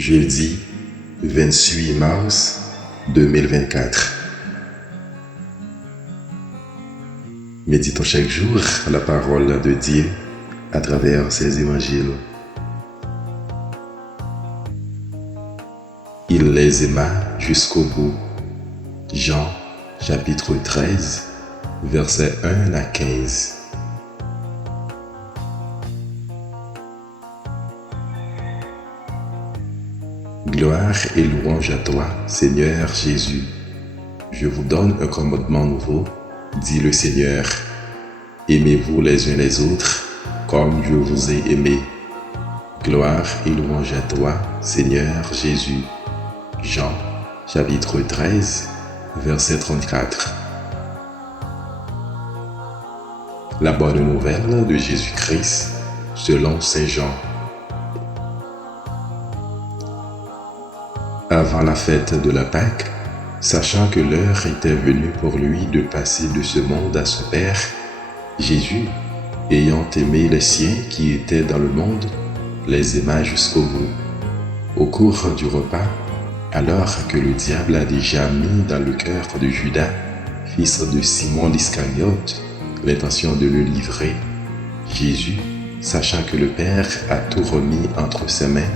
jeudi 28 mars 2024. Méditons chaque jour la parole de Dieu à travers ses évangiles. Il les aima jusqu'au bout. Jean chapitre 13, versets 1 à 15. Gloire et louange à toi, Seigneur Jésus. Je vous donne un commandement nouveau, dit le Seigneur. Aimez-vous les uns les autres, comme je vous ai aimé. Gloire et louange à toi, Seigneur Jésus. Jean, chapitre 13, verset 34. La bonne nouvelle de Jésus-Christ selon Saint Jean. Avant la fête de la Pâque, sachant que l'heure était venue pour lui de passer de ce monde à son Père, Jésus, ayant aimé les siens qui étaient dans le monde, les aima jusqu'au bout. Au cours du repas, alors que le diable a déjà mis dans le cœur de Judas, fils de Simon l'Iscariote, l'intention de le livrer, Jésus, sachant que le Père a tout remis entre ses mains,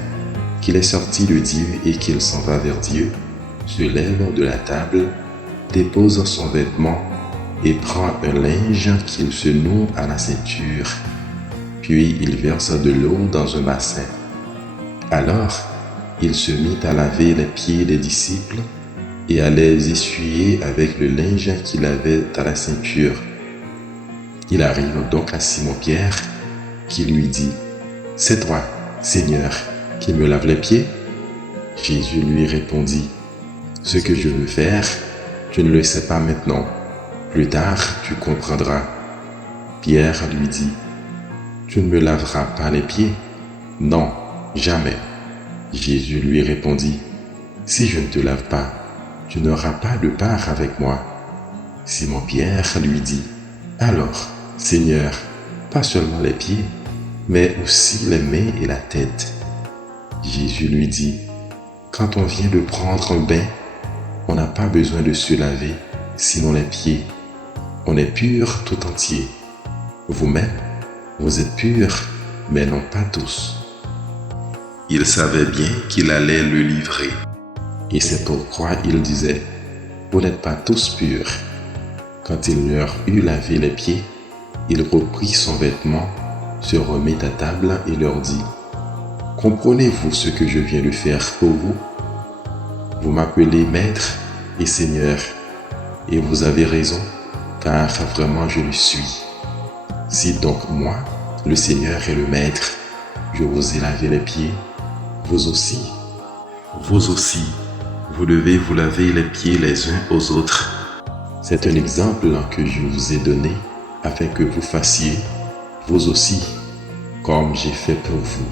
qu'il est sorti de Dieu et qu'il s'en va vers Dieu, se lève de la table, dépose son vêtement et prend un linge qu'il se noue à la ceinture. Puis il verse de l'eau dans un bassin. Alors, il se mit à laver les pieds des disciples et à les essuyer avec le linge qu'il avait à la ceinture. Il arrive donc à Simon-Pierre, qui lui dit : « C'est toi, Seigneur, qui me lave les pieds ?» Jésus lui répondit : « Ce que je veux faire, tu ne le sais pas maintenant. Plus tard, tu comprendras. » Pierre lui dit : « Tu ne me laveras pas les pieds ? Non, jamais. » Jésus lui répondit : « Si je ne te lave pas, tu n'auras pas de part avec moi. » Simon-Pierre lui dit : « Alors, Seigneur, pas seulement les pieds, mais aussi les mains et la tête. » Jésus lui dit : « Quand on vient de prendre un bain, on n'a pas besoin de se laver, sinon les pieds. On est pur tout entier. Vous-même, vous êtes purs, mais non pas tous. » Il savait bien qu'il allait le livrer. Et c'est pourquoi il disait : « Vous n'êtes pas tous purs. » Quand il leur eut lavé les pieds, il reprit son vêtement, se remit à table et leur dit : « Comprenez-vous ce que je viens de faire pour vous ? Vous m'appelez Maître et Seigneur, et vous avez raison, car vraiment je le suis. Si donc moi, le Seigneur et le Maître, je vous ai lavé les pieds, vous aussi, vous devez vous laver les pieds les uns aux autres. C'est un exemple que je vous ai donné, afin que vous fassiez, vous aussi, comme j'ai fait pour vous. »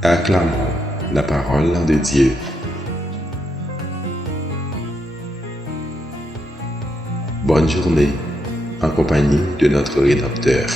Acclamons la parole de Dieu. Bonne journée en compagnie de notre rédacteur.